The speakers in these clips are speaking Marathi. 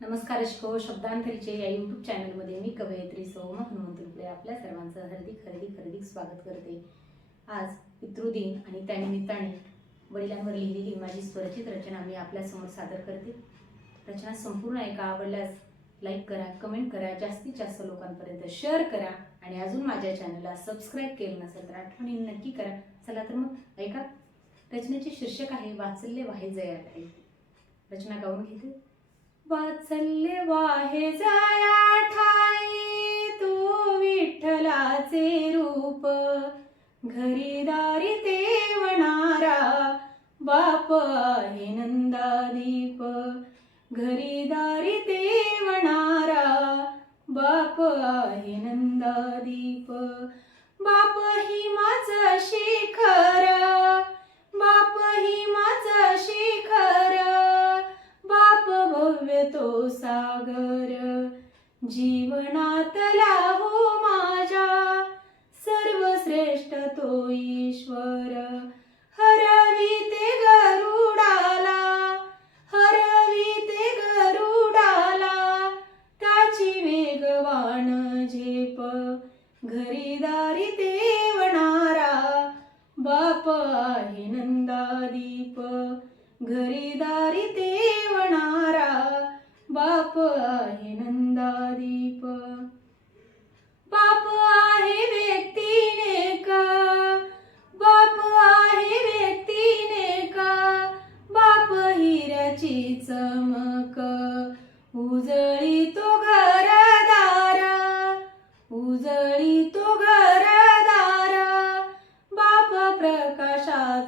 नमस्कार शिको शब्दांतरीचे या यूट्यूब चॅनलमध्ये मी कवयित्री सौम हनुमंतुकडे आपल्या सर्वांचं हार्दिक हार्दिक हार्दिक स्वागत करते. आज पितृदिन आणि त्यानिमित्ताने वडिलांवर लिहिलेली माझी स्वरचित रचना मी आपल्यासमोर सादर करते. रचना संपूर्ण ऐका आवडल्यास लाईक करा कमेंट करा जास्तीत जास्त लोकांपर्यंत शेअर करा आणि अजून माझ्या चॅनलला सबस्क्राईब केलं नसेल तर आठवणी नक्की करा. चला तर मग ऐका. रचनेचे शीर्षक आहे वात्सल्य वाहे जया रचना गाऊन घेते. वात्सल्य वाहे जाया ठाई तू विठ्ठलाचे रूप. घरी दारी देवणारा बाप आहे नंदादीप. घरी दारी देवणारा बाप आहे नंदादीप. बाप ही माझं शिखर बाप ही माझं जीवनातला हो माझ्या. सर्वश्रेष्ठ तो ईश्वर. हरवी ते गरुडाला. हरवी ते गरुडाला. त्याची वेगवान झेप. घरी दारी तेवणारा बाप आहे नंदादीप. घरी दारी तेवणारा बाप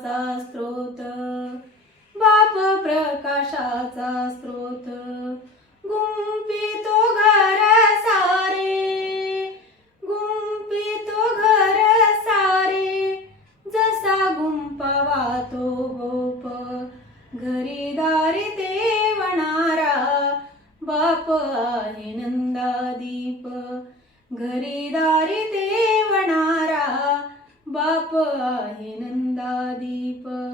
प्रकाशाचा स्रोत. बाप प्रकाशाचा स्रोत. गुंपी तो घर सारे. गुंपी तो घर सारे. जसा गुंपवा तो गोप. घरी दारी देवणारा बाप आहे नंदादीप. घरी दारी देवणारा बाप आहे नंदादीप. बापण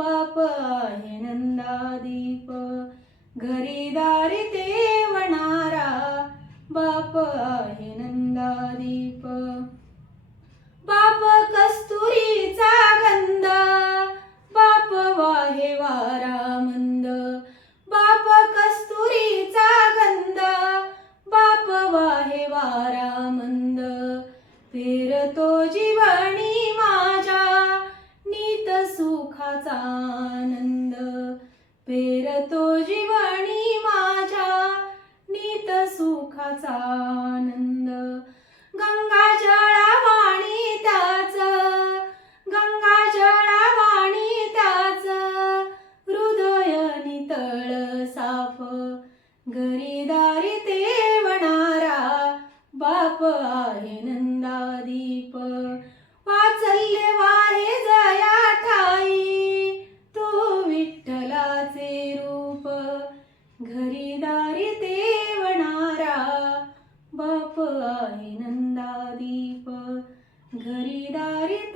बाप आहे नंदादीप. घरी दारी ते वणारा बाप आहे नंदादीप. बाप कस्तुरीचा गंध बाप वाहे वारा मंद बाप कस्तुरीचा गंध बाप वाहे वारा मंद फिरतो जी आनंद पेरतो जीवणी माझ्या नीत सुखाचा आनंद. गंगा जळावाणी त्याच गंगा जळावाणी त्याच हृदय नितळ साफ घरी घरी दारी देवणारा बाप आहे नंदादीप. घरी दारी